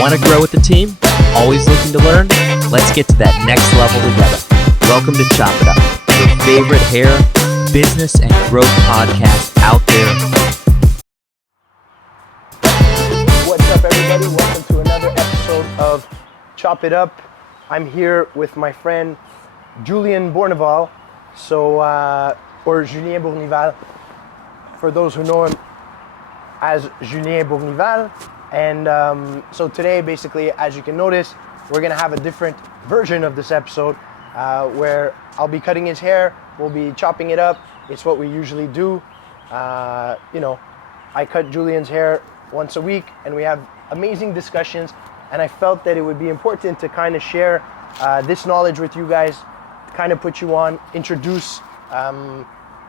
Want to grow with the team? Always looking to learn? Let's get to that next level together. Welcome to Chop It Up, your favorite hair, business, and growth podcast out there. What's up, everybody? Welcome to another episode of Chop It Up. I'm here with my friend Julien Bournival, or Julien Bournival, for those who know him as Julien Bournival. And so today, basically, as you can notice, we're gonna have a different version of this episode where I'll be cutting his hair, we'll be chopping it up. It's what we usually do. I cut Julien's hair once a week and we have amazing discussions, and I felt that it would be important to kind of share this knowledge with you guys, to kind of put you on, introduce an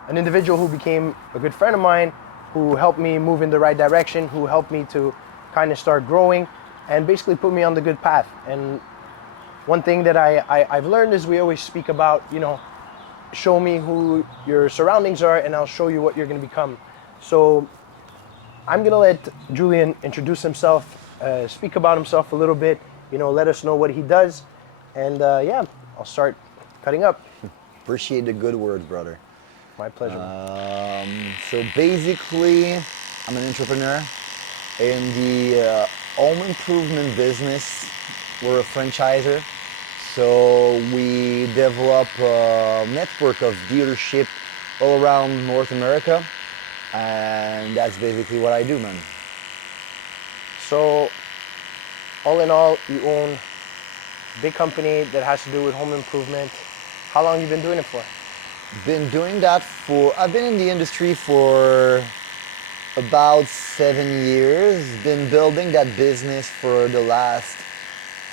individual who became a good friend of mine, who helped me move in the right direction, who helped me to kind of start growing and basically put me on the good path. And one thing that I've learned is we always speak about, show me who your surroundings are and I'll show you what you're going to become. So I'm going to let Julien introduce himself, speak about himself a little bit, let us know what he does. And I'll start cutting up. Appreciate the good words, brother. My pleasure. So basically, I'm an entrepreneur in the home improvement business. We're a franchisor. So we develop a network of dealership all around North America. And that's basically what I do, man. So all in all, you own a big company that has to do with home improvement. How long have you been doing it for? I've been in the industry for about 7 years. Been building that business for the last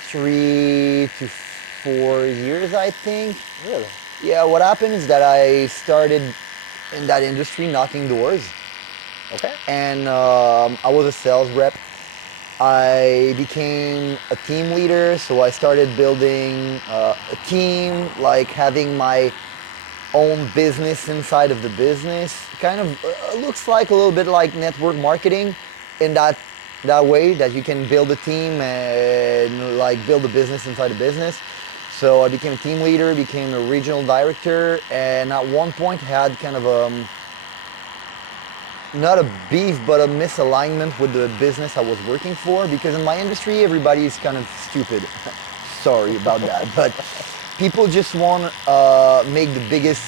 3 to 4 years, I think. Really? Yeah, what happened is that I started in that industry knocking doors. Okay. And I was a sales rep. I became a team leader, so I started building a team, like having my own business inside of the business. Kind of looks like a little bit like network marketing in that way, that you can build a team and like build a business inside a business. So I became a team leader, became a regional director, and at one point had kind of not a beef, but a misalignment with the business I was working for, because in my industry, everybody is kind of stupid. Sorry about that, but people just want to make the biggest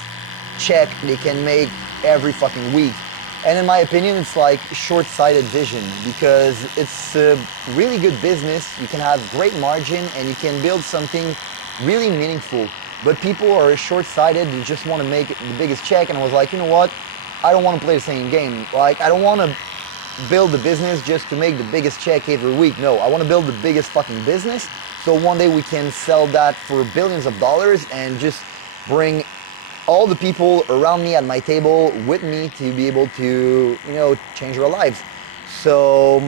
check they can make every fucking week. And in my opinion, it's like short-sighted vision, because it's a really good business. You can have great margin and you can build something really meaningful. But people are short-sighted, they just want to make the biggest check. And I was like, you know what? I don't want to play the same game. Like, I don't want to build the business just to make the biggest check every week. No, I want to build the biggest fucking business, so one day we can sell that for billions of dollars and just bring all the people around me at my table with me to be able to, change their lives. So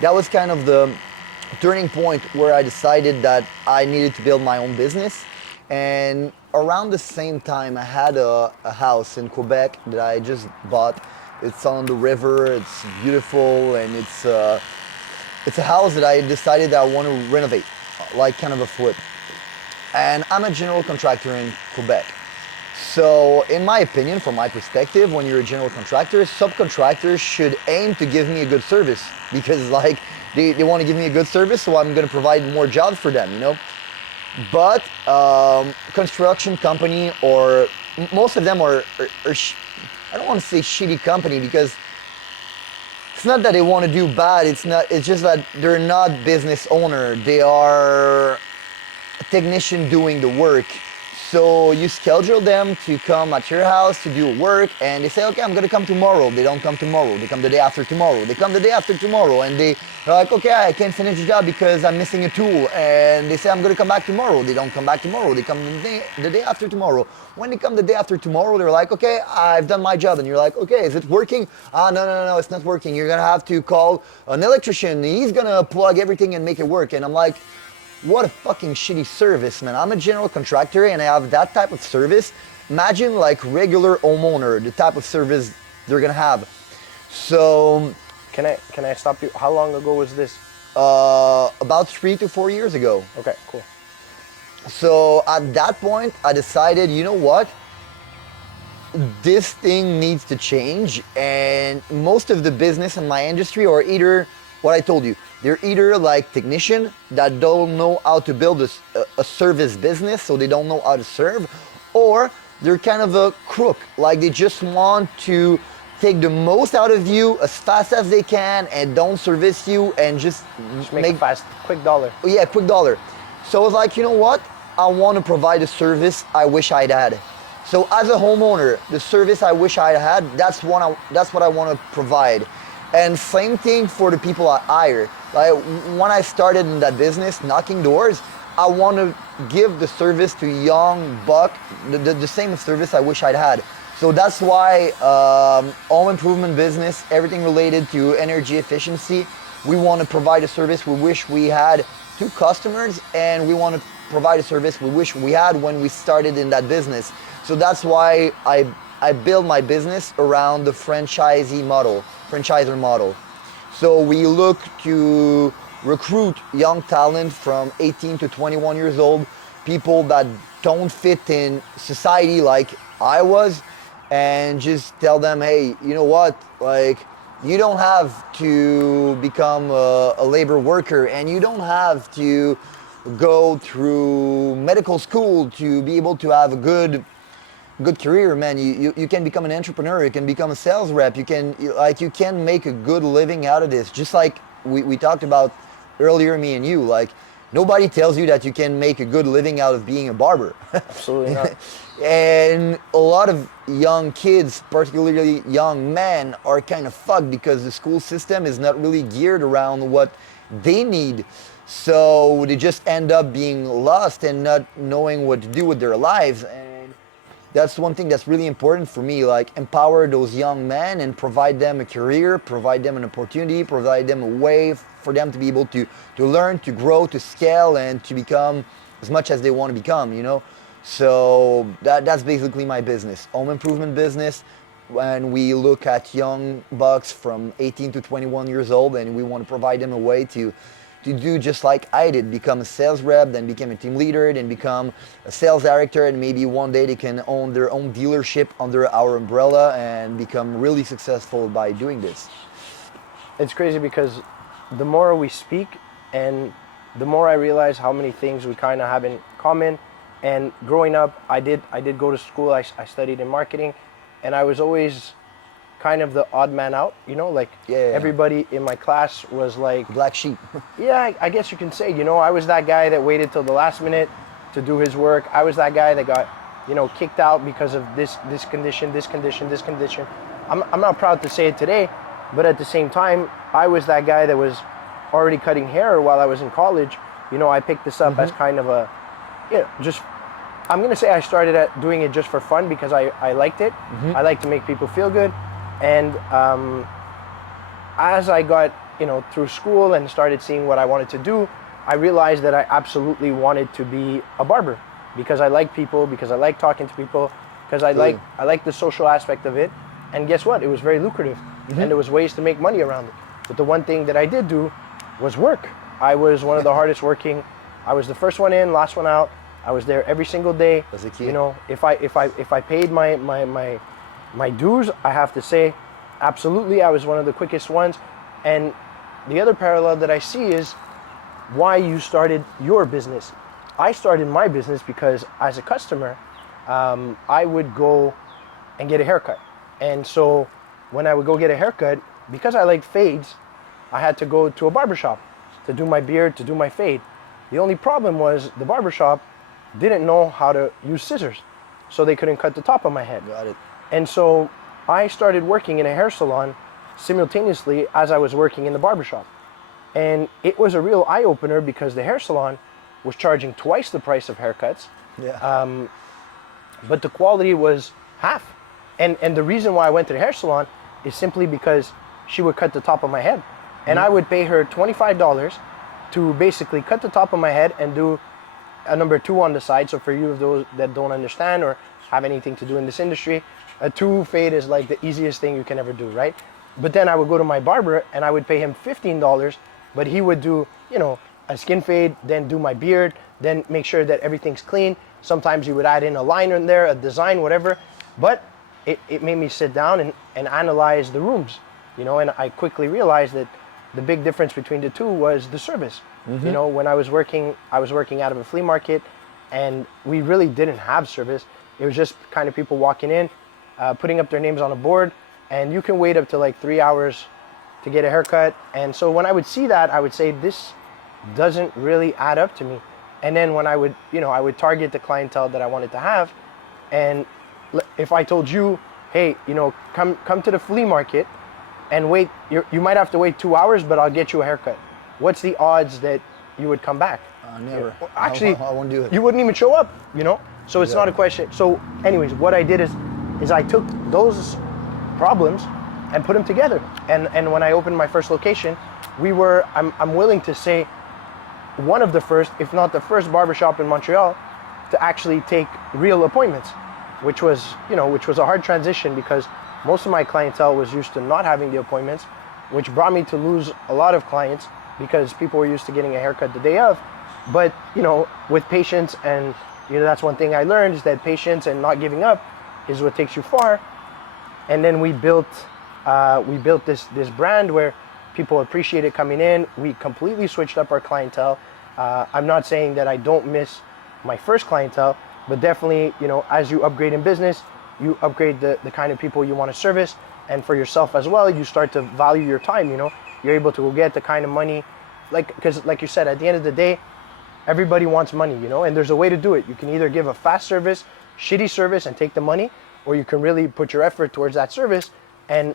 that was kind of the turning point where I decided that I needed to build my own business. And around the same time, I had a house in Quebec that I just bought. It's on the river, it's beautiful, and it's a house that I decided that I want to renovate, like kind of a flip. And I'm a general contractor in Quebec. So in my opinion, from my perspective, when you're a general contractor, subcontractors should aim to give me a good service, because like they want to give me a good service, so I'm going to provide more jobs for them, But construction company, or most of them are I don't want to say shitty company, because it's not that they want to do bad. It's just that they're not business owner. They are a technician doing the work. So you schedule them to come at your house to do work, and they say, okay, I'm going to come tomorrow. They don't come tomorrow. They come the day after tomorrow. They come the day after tomorrow, and they're like, okay, I can't finish the job because I'm missing a tool. And they say, I'm going to come back tomorrow. They don't come back tomorrow. They come the day after tomorrow. When they come the day after tomorrow, they're like, okay, I've done my job. And you're like, okay, is it working? No, it's not working. You're going to have to call an electrician. He's going to plug everything and make it work. And I'm like, what a fucking shitty service, man. I'm a general contractor and I have that type of service. Imagine like regular homeowner, the type of service they're gonna have. So Can I stop you? How long ago was this? about 3 to 4 years ago. Okay, cool. So at that point, I decided, you know what? This thing needs to change. And most of the business in my industry are either, what I told you, they're either like technician that don't know how to build a service business, so they don't know how to serve, or they're kind of a crook, like they just want to take the most out of you as fast as they can and don't service you and just Make a fast, quick dollar. yeah, quick dollar. So I was like, you know what? I want to provide a service I wish I'd had. So as a homeowner, the service I wish I'd had, that's what I want to provide. And same thing for the people I hire. Like when I started in that business, knocking doors, I want to give the service to young buck, the same service I wish I'd had. So that's why home improvement business, everything related to energy efficiency, we want to provide a service we wish we had to customers, and we want to provide a service we wish we had when we started in that business. So that's why I build my business around the franchisor model. So we look to recruit young talent from 18 to 21 years old, people that don't fit in society like I was, and just tell them, hey, you know what, like, you don't have to become a labor worker, and you don't have to go through medical school to be able to have a good career, man. You can become an entrepreneur, you can become a sales rep, you can make a good living out of this. Just like we talked about earlier, me and you, like, nobody tells you that you can make a good living out of being a barber. Absolutely not. And a lot of young kids, particularly young men, are kind of fucked because the school system is not really geared around what they need. So they just end up being lost and not knowing what to do with their lives. And that's one thing that's really important for me, like empower those young men and provide them a career, provide them an opportunity, provide them a way for them to be able to learn, to grow, to scale, and to become as much as they want to become, you know? So that's basically my business, home improvement business. When we look at young bucks from 18 to 21 years old, and we want to provide them a way to do just like I did, become a sales rep, then become a team leader, then become a sales director, and maybe one day they can own their own dealership under our umbrella and become really successful by doing this. It's crazy because the more we speak and the more I realize how many things we kind of have in common. And growing up, I did go to school, I studied in marketing, and I was always kind of the odd man out, you know, like everybody in my class was like black sheep. Yeah, I guess you can say, you know, I was that guy that waited till the last minute to do his work. I was that guy that got, you know, kicked out because of this condition. I'm not proud to say it today, but at the same time, I was that guy that was already cutting hair while I was in college. You know, I picked this up as kind of a, just, I'm gonna say I started at doing it just for fun because I liked it. I like to make people feel good. And as I got, you know, through school and started seeing what I wanted to do, I realized that I absolutely wanted to be a barber because I like people, because I like talking to people, because I like the social aspect of it. And guess what? It was very lucrative, and there was ways to make money around it. But the one thing that I did do was work. I was one of the hardest working. I was the first one in, last one out. I was there every single day. As a kid. You know, if I paid my dues, I have to say, absolutely, I was one of the quickest ones. And the other parallel that I see is why you started your business. I started my business because as a customer, I would go and get a haircut. And so when I would go get a haircut, because I liked fades, I had to go to a barbershop to do my beard, to do my fade. The only problem was the barbershop didn't know how to use scissors, so they couldn't cut the top of my head. Got it. And so I started working in a hair salon simultaneously as I was working in the barbershop. And it was a real eye-opener because the hair salon was charging twice the price of haircuts, but the quality was half. And the reason why I went to the hair salon is simply because she would cut the top of my head. And I would pay her $25 to basically cut the top of my head and do a number 2 on the side. So for you, of those that don't understand or have anything to do in this industry, a 2 fade is like the easiest thing you can ever do, right? But then I would go to my barber and I would pay him $15 but he would do, you know, a skin fade, then do my beard, then make sure that everything's clean. Sometimes he would add in a liner in there, a design, whatever. But it made me sit down and analyze the rooms, you know, and I quickly realized that the big difference between the two was the service. You know, when I was working out of a flea market, and we really didn't have service. It was just kind of people walking in, putting up their names on a board, and you can wait up to like 3 hours to get a haircut. And so when I would see that, I would say, this doesn't really add up to me. And then when I would, you know, I would target the clientele that I wanted to have. And if I told you, hey, you know, come to the flea market and wait, you might have to wait 2 hours, but I'll get you a haircut. What's the odds that you would come back? Never. Actually, I won't do it. You wouldn't even show up, you know? So it's not a question. So anyways, what I did is I took those problems and put them together. And when I opened my first location, I'm willing to say, one of the first, if not the first barbershop in Montreal to actually take real appointments, which was a hard transition because most of my clientele was used to not having the appointments, which brought me to lose a lot of clients because people were used to getting a haircut the day of. But, you know, with patience, and, you know, that's one thing I learned, is that patience and not giving up is what takes you far. And then we built this brand where people appreciated coming in. We completely switched up our clientele. I'm not saying that I don't miss my first clientele, but definitely, you know, as you upgrade in business, you upgrade the kind of people you want to service, and for yourself as well, you start to value your time. You know, you're able to go get the kind of money, because like you said, at the end of the day, everybody wants money, you know, and there's a way to do it. You can either give a fast service, shitty service, and take the money, or you can really put your effort towards that service and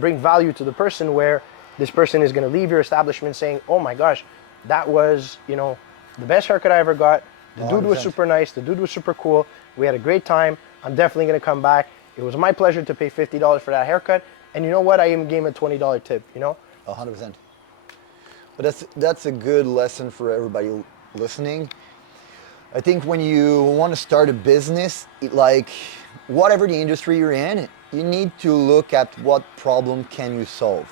bring value to the person, where this person is going to leave your establishment saying, oh my gosh, that was, you know, the best haircut I ever got. The 100%. Dude was super nice. The dude was super cool. We had a great time. I'm definitely going to come back. It was my pleasure to pay $50 for that haircut. And you know what? I even gave him a $20 tip, you know? 100%. But that's a good lesson for everybody listening. I think when you want to start a business, like whatever the industry you're in, you need to look at what problem can you solve.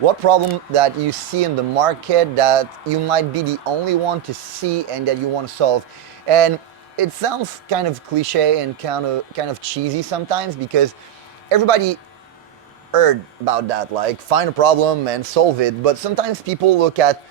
What problem that you see in the market that you might be the only one to see and that you want to solve. And it sounds kind of cliche and kind of cheesy sometimes, because everybody heard about that, like find a problem and solve it. But sometimes people look at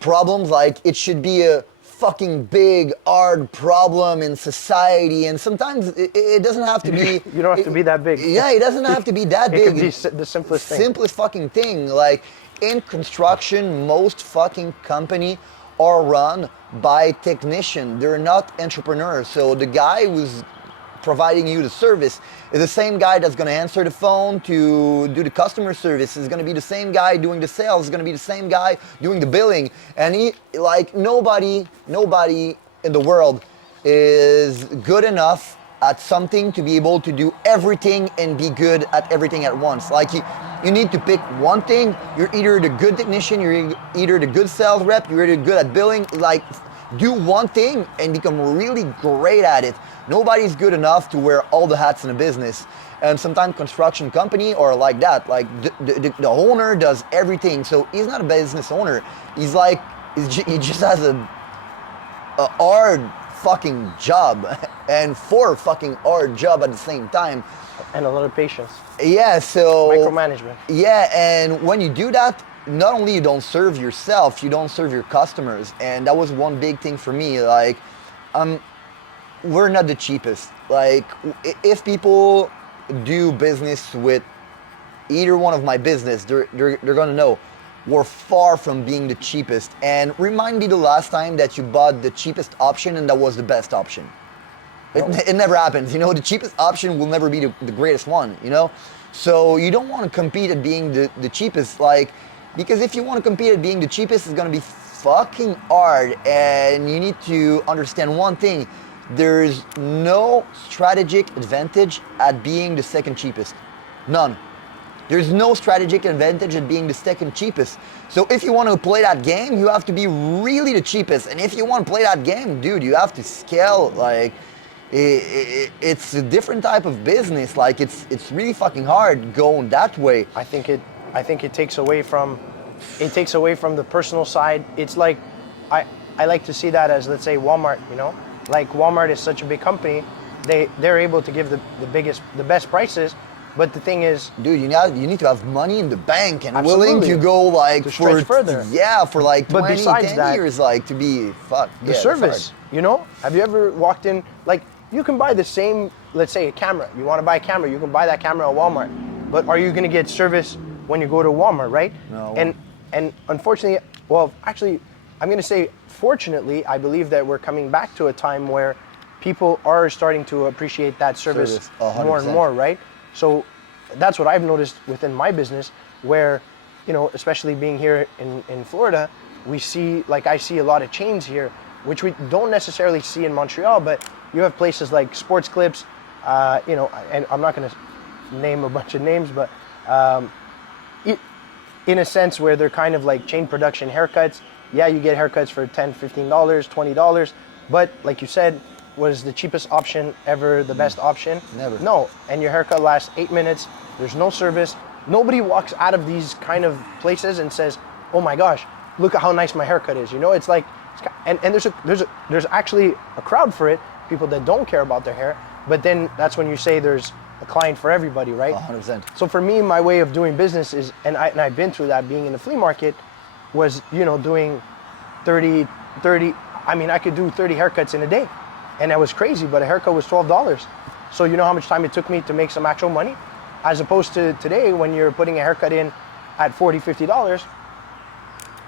problems like it should be a fucking big, hard problem in society, and sometimes it doesn't have to be. You don't have to be that big. Yeah, it doesn't have to be that big. It could be the simplest thing. Simplest fucking thing. Like in construction, most fucking company are run by technician. They're not entrepreneurs. So the guy who's providing you the service is the same guy that's going to answer the phone to do the customer service. Is going to be the same guy doing the sales. Is going to be the same guy doing the billing. And nobody in the world is good enough at something to be able to do everything and be good at everything at once. Like you need to pick one thing. You're either the good technician, you're either the good sales rep, you're either good at billing. Like do one thing and become really great at it. Nobody's good enough to wear all the hats in a business. And sometimes construction company are like that. Like the owner does everything. So he's not a business owner. He just has a hard fucking job and 4 fucking hard job at the same time. And a lot of patience. Yeah, so micromanagement. Yeah, and when you do that, not only you don't serve yourself, you don't serve your customers. And that was one big thing for me. Like, we're not the cheapest. Like, if people do business with either one of my business, they're gonna know we're far from being the cheapest. And remind me the last time that you bought the cheapest option and that was the best option. It never happens, you know. The cheapest option will never be the greatest one, you know. So you don't want to compete at being the cheapest, like, because if you want to compete at being the cheapest, it's gonna be fucking hard. And you need to understand one thing: there's no strategic advantage at being the second cheapest. None. There's no strategic advantage at being the second cheapest. So if you want to play that game, you have to be really the cheapest. And if you want to play that game, dude, you have to scale. Like, it's a different type of business. Like, it's really fucking hard going that way. I think it takes away from it takes away from the personal side. It's like, I like to see that as, let's say, Walmart, you know? Like Walmart is such a big company, they're able to give the best prices, but the thing is, dude, you need to have money in the bank and Absolutely. willing to go like To stretch further. Yeah, for like But 20, besides 10 that, years, like to be fuck. the service, you know? Have you ever walked in, like, you can buy the same, let's say a camera. You want to buy a camera, you can buy that camera at Walmart. But are you going to get service when you go to Walmart, right? No. And unfortunately, well, actually, I'm going to say, fortunately, I believe that we're coming back to a time where people are starting to appreciate that service 100%. more and more, right? So that's what I've noticed within my business, where, you know, especially being here in Florida, we see, like I see a lot of chains here, which we don't necessarily see in Montreal, but you have places like Sports Clips, you know, and I'm not going to name a bunch of names, but in a sense where they're kind of like chain production haircuts. Yeah, you get haircuts for $10, $15, $20, but like you said, was the cheapest option ever the best option? Never. No, and your haircut lasts 8 minutes, there's no service. Nobody walks out of these kind of places and says, oh my gosh, look at how nice my haircut is. You know, it's like, and there's actually a crowd for it, people that don't care about their hair, but then that's when you say there's a client for everybody, right? 100%. So for me, my way of doing business is, and I've been through that being in the flea market, was, you know, doing 30, I mean, I could do 30 haircuts in a day. And that was crazy, but a haircut was $12. So you know how much time it took me to make some actual money? As opposed to today, when you're putting a haircut in at $40, $50,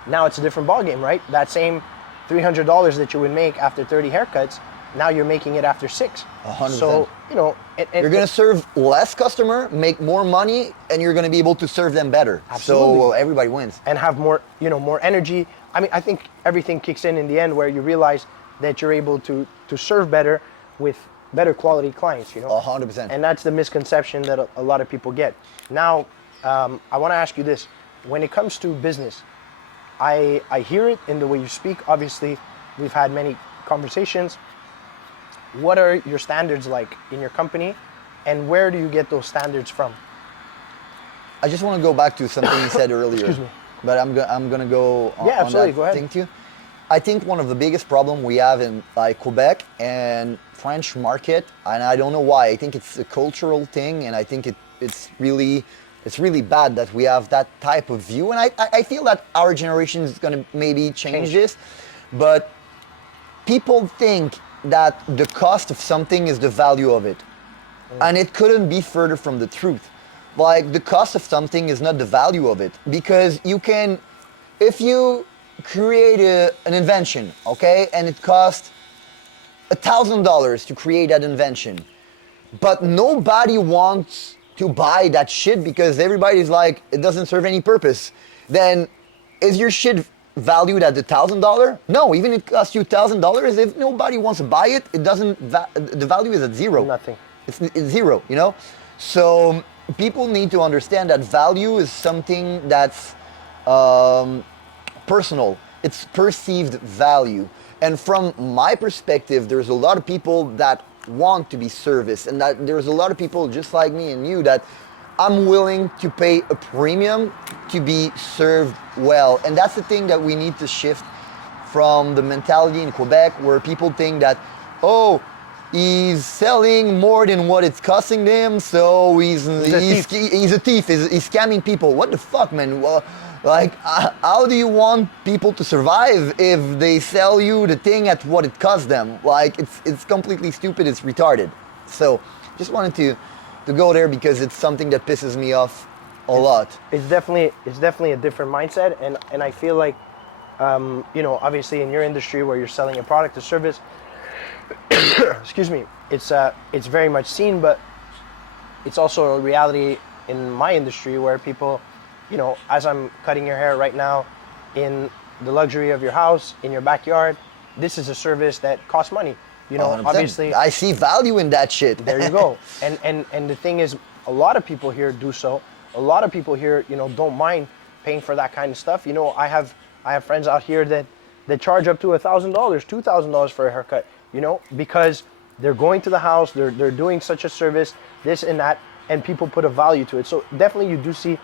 now it's a different ballgame, right? That same $300 that you would make after 30 haircuts, now you're making it after 6. 100%. So, you know, You're gonna serve less customer, make more money, and you're gonna be able to serve them better. Absolutely. So everybody wins. and have more, you know, more energy. I mean, I think everything kicks in the end where you realize that you're able to serve better with better quality clients, you know? 100%. And that's the misconception that a lot of people get. Now, I want to ask you this. When it comes to business, I hear it in the way you speak. Obviously, we've had many conversations. What are your standards like in your company, and where do you get those standards from? I just want to go back to something you said earlier. Excuse me. But I'm gonna go on, Yeah, absolutely. on that Go ahead. thing too. I think one of the biggest problem we have in like Quebec and French market, and I don't know why. I think it's a cultural thing, and I think it's really bad that we have that type of view. And I feel that our generation is gonna maybe change this, but people think that the cost of something is the value of it, and it couldn't be further from the truth. Like, the cost of something is not the value of it, because you can, if you create an invention, okay, and it costs $1,000 to create that invention, but nobody wants to buy that shit because everybody's like, it doesn't serve any purpose, then is your shit valued at $1,000? No, even if it costs you $1,000, if nobody wants to buy it, it doesn't, the value is at zero. Nothing. It's zero, you know? So people need to understand that value is something that's personal. It's perceived value. And from my perspective, there's a lot of people that want to be serviced, and that there's a lot of people just like me and you that I'm willing to pay a premium to be served well. And that's the thing that we need to shift from the mentality in Quebec, where people think that, oh, he's selling more than what it's costing them, so he's a thief, he's scamming people. What the fuck, man? Well, like, how do you want people to survive if they sell you the thing at what it costs them? Like, it's completely stupid, it's retarded. So, just wanted to go there because it's something that pisses me off a lot. It's definitely a different mindset, and I feel like, you know, obviously in your industry where you're selling a product or service, excuse me, it's very much seen, but it's also a reality in my industry where people, you know, as I'm cutting your hair right now in the luxury of your house, in your backyard, this is a service that costs money. You know, 100%. obviously, I see value in that shit. there you go. And the thing is, a lot of people here do so. A lot of people here, you know, don't mind paying for that kind of stuff. You know, I have friends out here that charge up to $1,000, $2,000 for a haircut. You know, because they're going to the house, they're doing such a service, this and that, and people put a value to it. So definitely you do see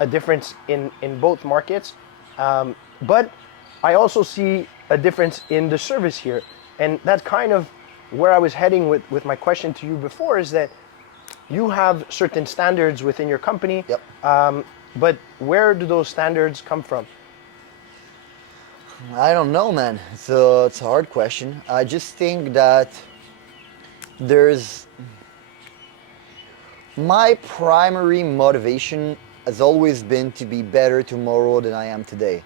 a difference in both markets. But I also see a difference in the service here. And that's kind of where I was heading with my question to you before, is that you have certain standards within your company. Yep. But where do those standards come from? I don't know, man. It's a hard question. I just think that there's my primary motivation has always been to be better tomorrow than I am today.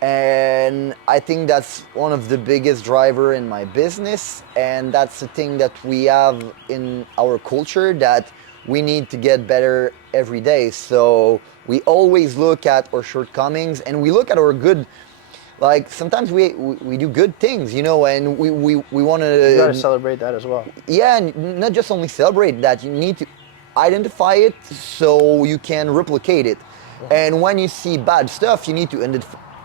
And I think that's one of the biggest driver in my business, and that's the thing that we have in our culture, that we need to get better every day. So we always look at our shortcomings and we look at our good. Like sometimes we do good things, you know, and we want to. You got to celebrate that as well. Yeah, and not just only celebrate that, you need to identify it so you can replicate it. And when you see bad stuff, you need to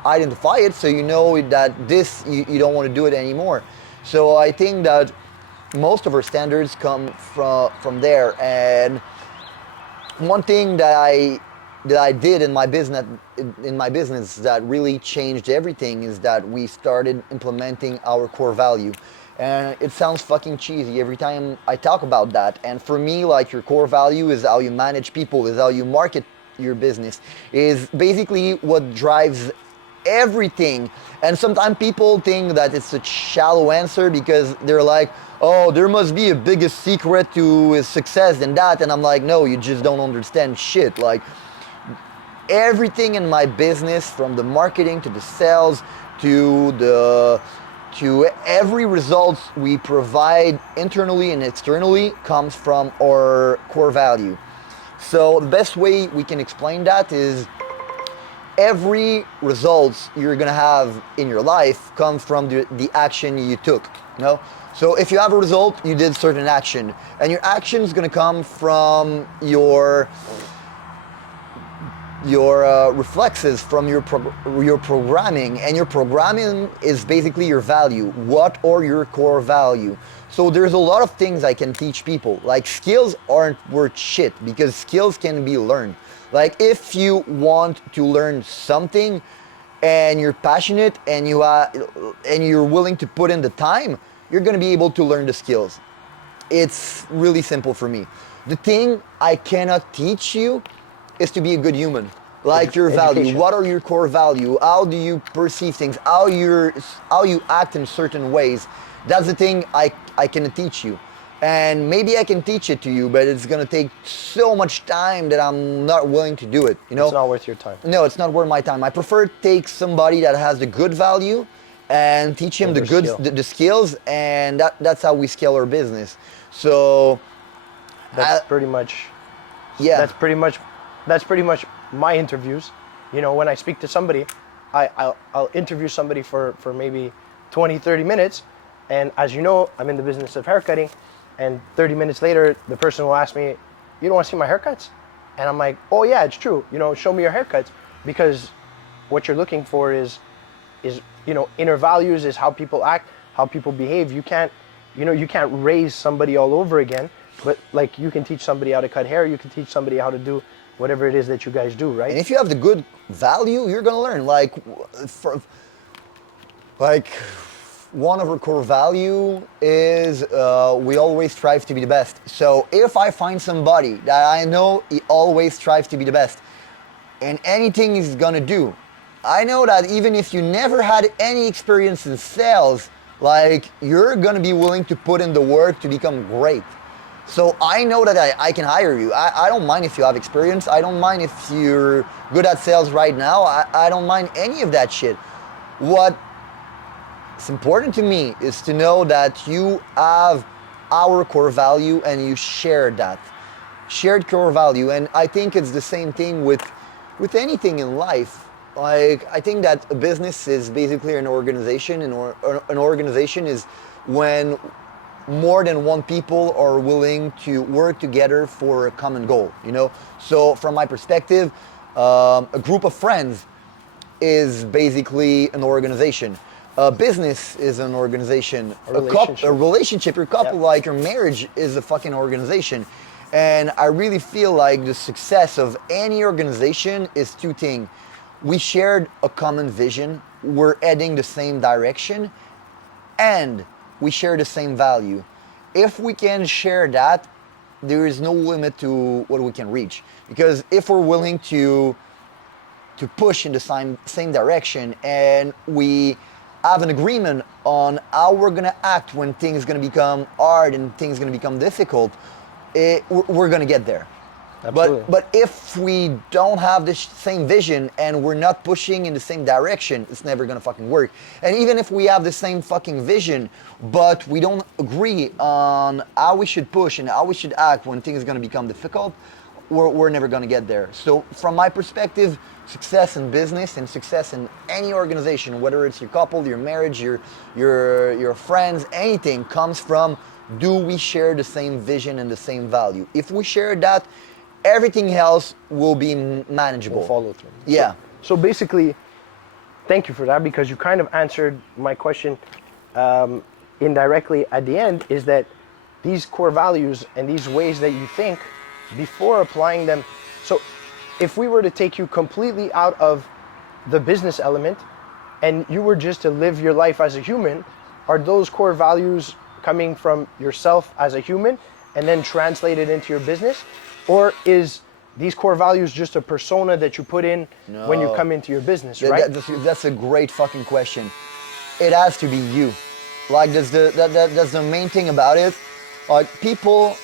identify it so you know that this, you don't want to do it anymore. So I think that most of our standards come from there. And one thing that I did in my business that really changed everything is that we started implementing our core value. And it sounds fucking cheesy every time I talk about that. And for me, like, your core value is how you manage people, is how you market your business, is basically what drives everything. And sometimes people think that it's a shallow answer because they're like, oh, there must be a bigger secret to his success than that. And I'm like, no, you just don't understand shit. Like, everything in my business, from the marketing to the sales to every results we provide internally and externally, comes from our core value. So the best way we can explain that is every results you're gonna have in your life comes from the action you took, you know? So if you have a result, you did certain action, and your action is gonna come from your reflexes, from your programming, and your programming is basically your value. What are your core value? So there's a lot of things I can teach people. Like, skills aren't worth shit because skills can be learned. Like, if you want to learn something and you're passionate and you're willing to put in the time, you're gonna be able to learn the skills. It's really simple for me. The thing I cannot teach you is to be a good human. Like, your value. Education. What are your core value? How do you perceive things? How you act in certain ways? That's the thing I can teach you. And maybe I can teach it to you, but it's gonna take so much time that I'm not willing to do it. You know? It's not worth your time. No, it's not worth my time. I prefer take somebody that has the good value and teach him the skills, and that's how we scale our business. So that's pretty much. Yeah. That's pretty much my interviews. You know, when I speak to somebody, I'll interview somebody for maybe 20, 30 minutes. And as you know, I'm in the business of haircutting. And 30 minutes later, the person will ask me, you don't want to see my haircuts? And I'm like, oh yeah, it's true. You know, show me your haircuts. Because what you're looking for is, you know, inner values, is how people act, how people behave. You can't raise somebody all over again. But like, you can teach somebody how to cut hair. You can teach somebody how to do whatever it is that you guys do, right? And if you have the good value, you're gonna learn. Like one of our core value is we always strive to be the best. So if I find somebody that I know he always strives to be the best, and anything he's gonna do, I know that even if you never had any experience in sales, like, you're gonna be willing to put in the work to become great. So I know that I can hire you. I don't mind if you have experience. I don't mind if you're good at sales right now. I don't mind any of that shit. What's important to me is to know that you have our core value and you share that. Shared core value. And I think it's the same thing with anything in life. Like, I think that a business is basically an organization, and an organization is when more than one people are willing to work together for a common goal, you know? So from my perspective, a group of friends is basically an organization. A business is an organization. A relationship, your couple, like your marriage, is a fucking organization. And I really feel like the success of any organization is two things. we shared a common vision, we're heading the same direction, and we share the same value. If we can share that, there is no limit to what we can reach. Because if we're willing to push in the same direction, and we have an agreement on how we're gonna act when things gonna become hard and things gonna become difficult, we're gonna get there. Absolutely. But if we don't have the same vision and we're not pushing in the same direction, it's never gonna fucking work. And even if we have the same fucking vision, but we don't agree on how we should push and how we should act when things are gonna become difficult, we're never gonna get there. So from my perspective, success in business and success in any organization, whether it's your couple, your marriage, your friends, anything, comes from, do we share the same vision and the same value? If we share that, everything else will be manageable. We'll follow through. Yeah. So basically, thank you for that, because you kind of answered my question indirectly at the end, is that these core values and these ways that you think before applying them. So if we were to take you completely out of the business element and you were just to live your life as a human, are those core values coming from yourself as a human and then translated into your business? Or is these core values just a persona that you put in when you come into your business, right? That's a great fucking question. It has to be you. Like, that's the main thing about it. Like, people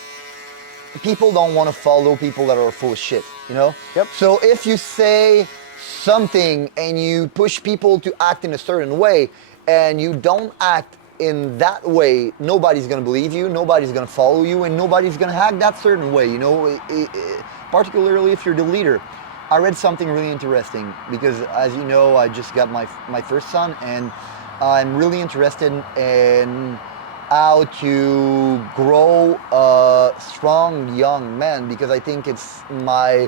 don't want to follow people that are full of shit, you know? Yep. So if you say something and you push people to act in a certain way and you don't act in that way, nobody's gonna believe you, nobody's gonna follow you, and nobody's gonna act that certain way, you know? Particularly if you're the leader. I read something really interesting because, as you know, I just got my first son, and I'm really interested in how to grow a strong young man, because I think it's my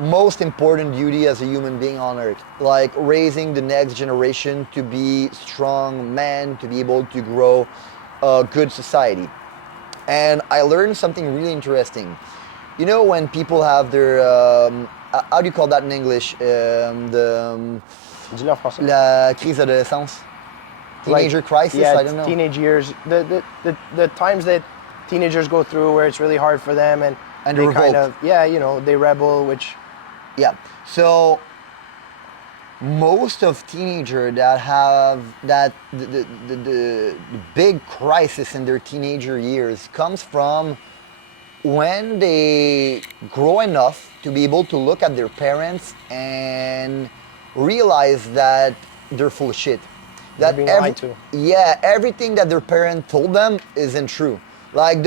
most important duty as a human being on earth. Like, raising the next generation to be strong men, to be able to grow a good society. And I learned something really interesting. You know, when people have their, how do you call that in English? Dis-le en français. La crise d'adolescence? Teenager crisis? Yeah, I don't know. teenage years. The times that teenagers go through where it's really hard for them and And they revolt. kind of, they rebel, which... Yeah. So most of teenagers that have that the big crisis in their teenager years comes from when they grow enough to be able to look at their parents and realize that they're full of shit. They're being lied to. Yeah, everything that their parent told them isn't true. Like,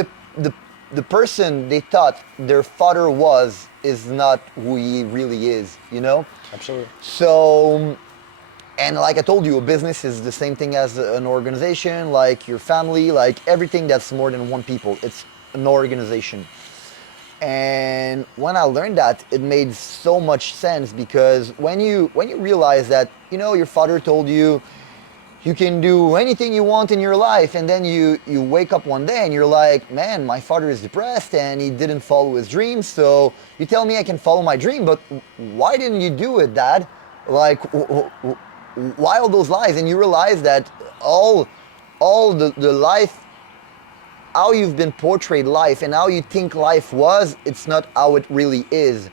the person they thought their father is not who he really is, you know? Absolutely. So, and like I told you, a business is the same thing as an organization, like your family, like everything that's more than one people. It's an organization. And when I learned that, it made so much sense, because when you realize that, you know, your father told you you can do anything you want in your life, and then you wake up one day and you're like, man, my father is depressed and he didn't follow his dreams, so you tell me I can follow my dream, but why didn't you do it, Dad? Like, why all those lies? And you realize that all the life, how you've been portrayed life and how you think life was, it's not how it really is.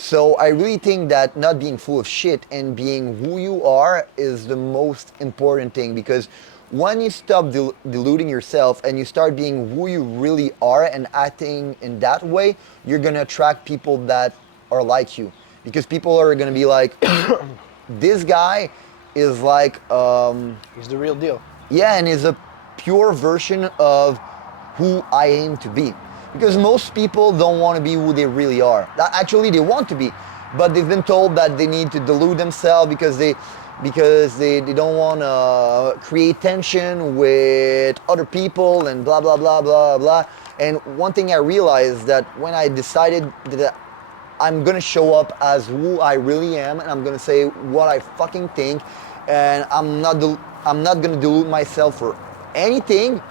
So I really think that not being full of shit and being who you are is the most important thing, because when you stop deluding yourself and you start being who you really are and acting in that way, you're gonna attract people that are like you, because people are gonna be like, this guy is like, He's the real deal. yeah, and is a pure version of who I aim to be. Because most people don't want to be who they really are. Actually, they want to be, but they've been told that they need to delude themselves because they don't want to create tension with other people and blah, blah, blah, blah, blah. And one thing I realized, that when I decided that I'm going to show up as who I really am, and I'm going to say what I fucking think, and I'm not going to delude myself for anything,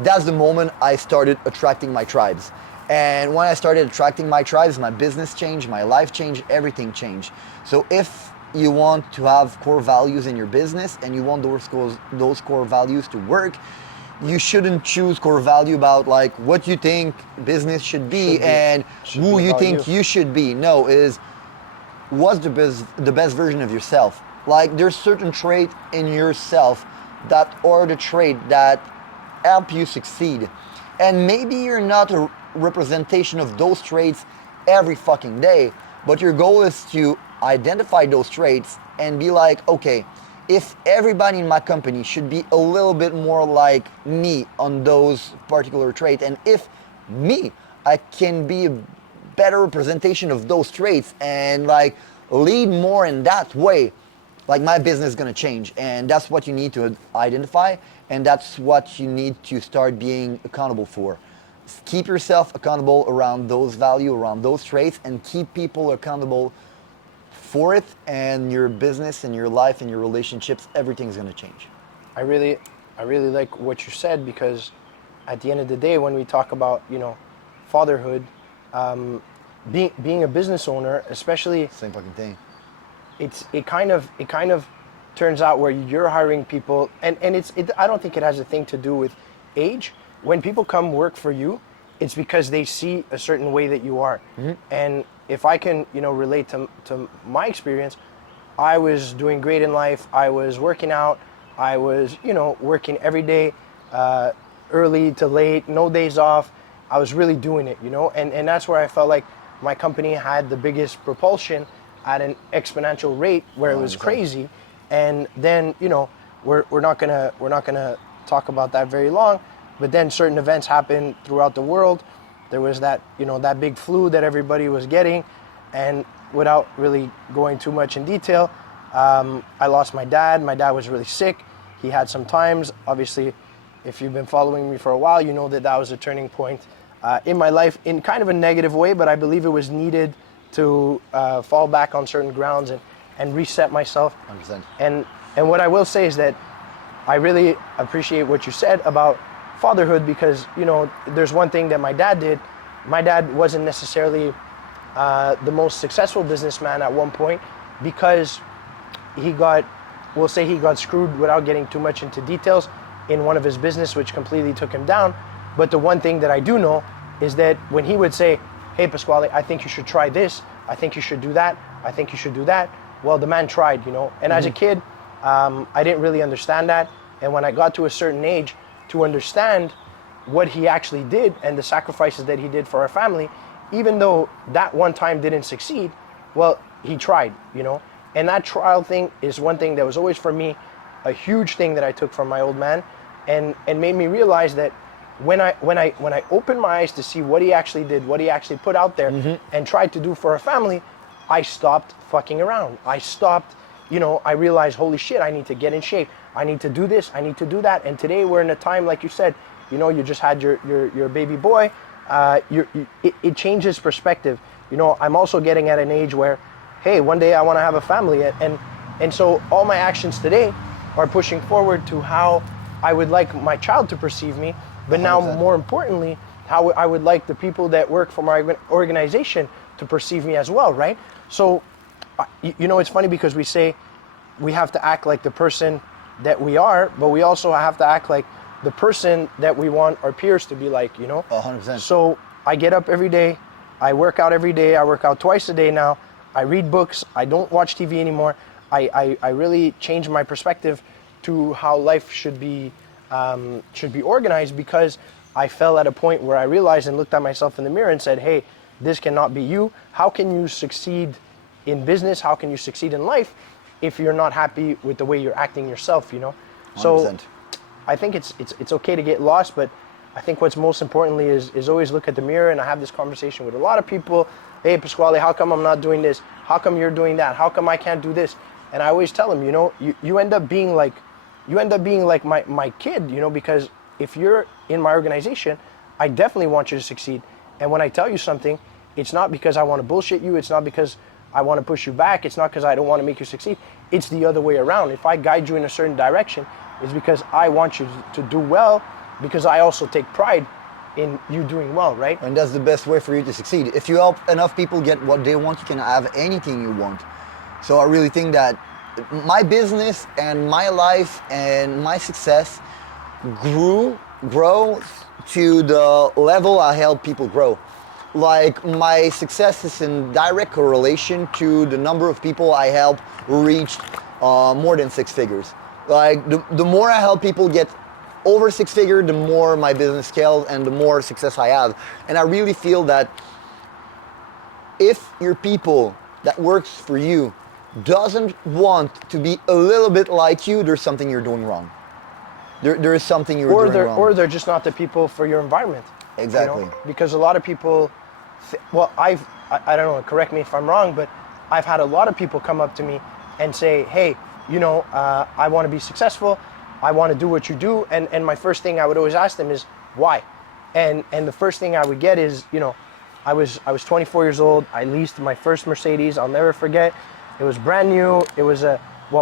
that's the moment I started attracting my tribes. And when I started attracting my tribes, my business changed, my life changed, everything changed. So if you want to have core values in your business and you want those core values to work, you shouldn't choose core value about like what you think business should be and who you think you should be. No, is what's the best version of yourself. Like there's certain traits in yourself that are the trait that help you succeed. And maybe you're not a representation of those traits every fucking day, but your goal is to identify those traits and be like, okay, if everybody in my company should be a little bit more like me on those particular traits, and if me, I can be a better representation of those traits and like lead more in that way, like my business is gonna change. And that's what you need to identify, and that's what you need to start being accountable for. Keep yourself accountable around those values, around those traits, and keep people accountable for it, and your business and your life and your relationships, everything's gonna change. I really like what you said, because at the end of the day, when we talk about, you know, fatherhood, being a business owner, especially, Same fucking thing. it kind of turns out where you're hiring people, and I don't think it has a thing to do with age. When people come work for you, it's because they see a certain way that you are. Mm-hmm. And if I can, you know, relate to my experience, I was doing great in life. I was working out. I was, you know, working every day, early to late, no days off. I was really doing it, you know, and that's where I felt like my company had the biggest propulsion at an exponential rate, where it was crazy. And then, you know, we're not gonna talk about that very long, but then certain events happened throughout the world. There was that, you know, that big flu that everybody was getting, and without really going too much in detail, I lost my dad. My dad was really sick. He had some times. Obviously, if you've been following me for a while, you know that was a turning point in my life, in kind of a negative way, but I believe it was needed to fall back on certain grounds and reset myself. 100%. And what I will say is that I really appreciate what you said about fatherhood, because, you know, there's one thing that my dad did. My dad wasn't necessarily the most successful businessman at one point, because we'll say he got screwed, without getting too much into details, in one of his business, which completely took him down. But the one thing that I do know is that when he would say, hey, Pasquale, I think you should try this, I think you should do that, I think you should do that, well, the man tried, you know. And as a kid, I didn't really understand that. And when I got to a certain age, to understand what he actually did and the sacrifices that he did for our family, even though that one time didn't succeed, well, he tried, you know. And that trial thing is one thing that was always, for me, a huge thing that I took from my old man, and made me realize that when I opened my eyes to see what he actually did, what he actually put out there, and tried to do for our family, I stopped fucking around. I stopped, you know, I realized, holy shit, I need to get in shape. I need to do this, I need to do that. And today we're in a time, like you said, you know, you just had your baby boy. It changes perspective. You know, I'm also getting at an age where, hey, one day I want to have a family. And so all my actions today are pushing forward to how I would like my child to perceive me. But 100%. Now, more importantly, how I would like the people that work for my organization to perceive me as well, right? So, you know, it's funny, because we say we have to act like the person that we are, but we also have to act like the person that we want our peers to be like, you know? 100%. So I get up every day, I work out every day, I work out twice a day now, I read books, I don't watch TV anymore. I really changed my perspective to how life should be organized, because I fell at a point where I realized and looked at myself in the mirror and said, hey, this cannot be you. How can you succeed in business? How can you succeed in life if you're not happy with the way you're acting yourself, you know? 100%. So I think it's okay to get lost, but I think what's most importantly is always look at the mirror. And I have this conversation with a lot of people. Hey, Pasquale, how come I'm not doing this? How come you're doing that? How come I can't do this? And I always tell them, you know, you end up being like my kid, you know, because if you're in my organization, I definitely want you to succeed. And when I tell you something, it's not because I want to bullshit you. It's not because I want to push you back. It's not because I don't want to make you succeed. It's the other way around. If I guide you in a certain direction, it's because I want you to do well, because I also take pride in you doing well, right? And that's the best way for you to succeed. If you help enough people get what they want, you can have anything you want. So I really think that my business and my life and my success grow to the level I help people grow. Like my success is in direct correlation to the number of people I help reach more than six figures. Like the more I help people get over six figure, the more my business scales and the more success I have. And I really feel that if your people that works for you doesn't want to be a little bit like you, there's something you're doing wrong. There is something you're doing wrong. Or they're just not the people for your environment. Exactly. You know? Because a lot of people, I don't know, correct me if I'm wrong, but I've had a lot of people come up to me and say, hey, you know, I want to be successful. I want to do what you do. And my first thing I would always ask them is, why? And the first thing I would get is, you know, I was 24 years old. I leased my first Mercedes. I'll never forget. It was brand new. It was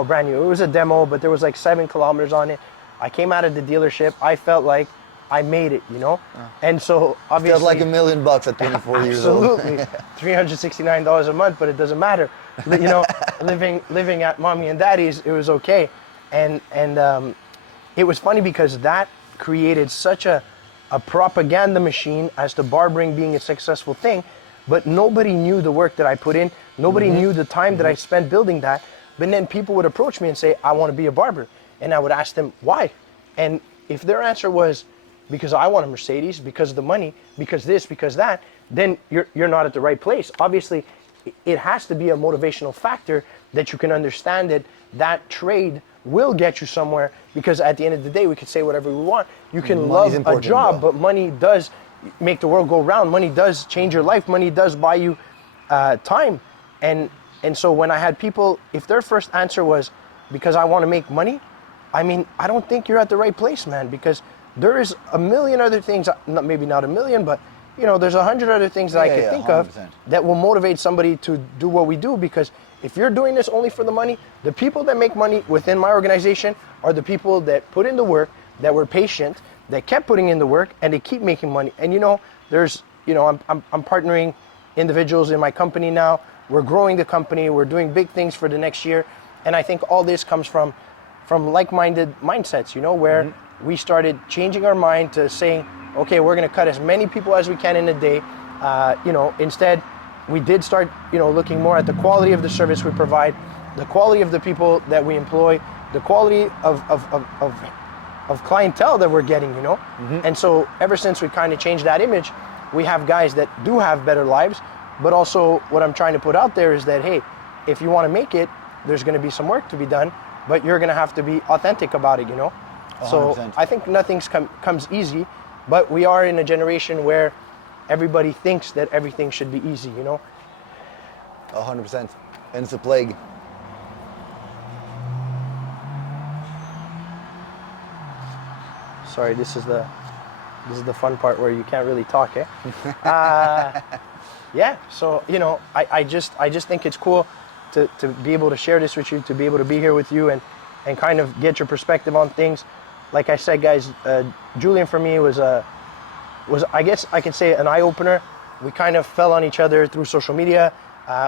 brand new. It was a demo, but there was like 7 kilometers on it. I came out of the dealership. I felt like I made it, you know? And so obviously... Feels like $1 million at 24 years old. Absolutely. $369 a month, but it doesn't matter. You know, living at mommy and daddy's, it was okay. And it was funny because that created such a propaganda machine as to barbering being a successful thing, but nobody knew the work that I put in. Nobody knew the time that I spent building that. But then people would approach me and say, I want to be a barber. And I would ask them, why? And if their answer was, because I want a Mercedes, because of the money, because this, because that, then you're not at the right place. Obviously, it has to be a motivational factor that you can understand that trade will get you somewhere, because at the end of the day, we could say whatever we want. You can love a job, but money does make the world go round. Money does change your life. Money does buy you time. And so when I had people, if their first answer was, because I want to make money, I mean, I don't think you're at the right place, man, because there is a million other things, maybe not a million, but you know, there's 100 other things that I could think 100%. Of that will motivate somebody to do what we do. Because if you're doing this only for the money, the people that make money within my organization are the people that put in the work, that were patient, that kept putting in the work, and they keep making money. And you know, there's, you know, I'm partnering individuals in my company now. We're growing the company. We're doing big things for the next year. And I think all this comes from like-minded mindsets, you know, where we started changing our mind to saying, okay, we're going to cut as many people as we can in a day. You know, instead, we did start, you know, looking more at the quality of the service we provide, the quality of the people that we employ, the quality of clientele that we're getting, you know. And so ever since we kind of changed that image, we have guys that do have better lives. But also what I'm trying to put out there is that, hey, if you want to make it, there's going to be some work to be done, but you're going to have to be authentic about it, you know. 100%. So I think nothing comes easy, but we are in a generation where everybody thinks that everything should be easy, you know. 100%. And it's a plague. Sorry, this is the fun part where you can't really talk, eh? Yeah, so you know, I just think it's cool to be able to share this with you, to be able to be here with you and kind of get your perspective on things. Like I said, guys, Julien for me was I guess I can say an eye-opener. We kind of fell on each other through social media.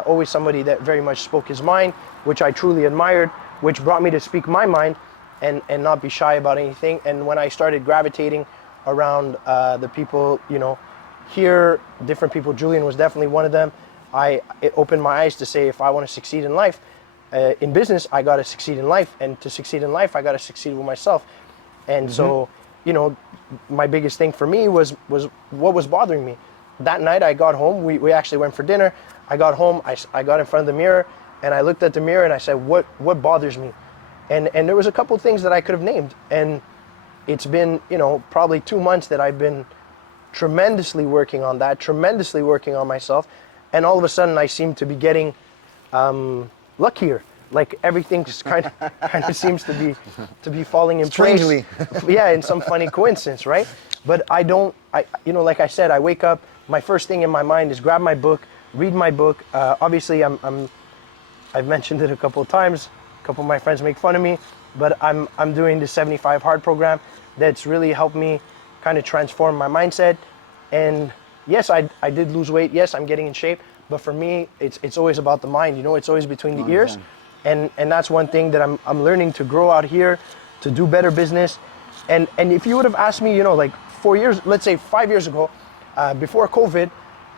Always somebody that very much spoke his mind, which I truly admired, which brought me to speak my mind and not be shy about anything. And when I started gravitating around the people, you know, here, different people, Julien was definitely one of them. It opened my eyes to say, if I want to succeed in life, in business, I got to succeed in life. And to succeed in life, I got to succeed with myself. And so, you know, my biggest thing for me was what was bothering me. That night I got home, we actually went for dinner. I got home, I got in front of the mirror and I looked at the mirror and I said, what bothers me? And there was a couple of things that I could have named. And it's been, you know, probably 2 months that I've been tremendously working on that, tremendously working on myself. And all of a sudden I seem to be getting luckier. Like everything just kind of seems to be falling in Strangely. place. Yeah, in some funny coincidence, right? But you know, like I said, I wake up, my first thing in my mind is grab my book, read my book. Obviously I've mentioned it a couple of times. A couple of my friends make fun of me, but I'm doing the 75 Hard program that's really helped me kind of transform my mindset, And yes, I did lose weight. Yes, I'm getting in shape. But for me, it's always about the mind. You know, it's always between the ears. And that's one thing that I'm learning to grow out here, to do better business. And if you would have asked me, you know, like 4 years, let's say 5 years ago, before COVID,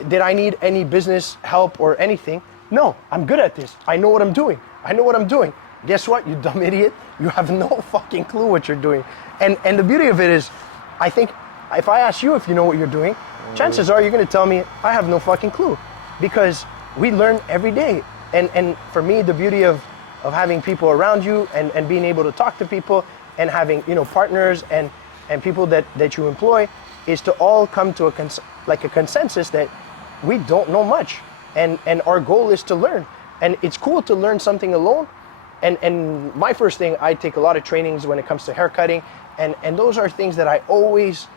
did I need any business help or anything? No, I'm good at this. I know what I'm doing. Guess what, you dumb idiot? You have no fucking clue what you're doing. And the beauty of it is, I think if I ask you if you know what you're doing, chances are you're gonna tell me, I have no fucking clue. Because we learn every day. And for me, the beauty of having people around you and being able to talk to people and having, you know, partners and people that you employ is to all come to a consensus that we don't know much. And our goal is to learn. And it's cool to learn something alone. And my first thing, I take a lot of trainings when it comes to haircutting. And those are things that I always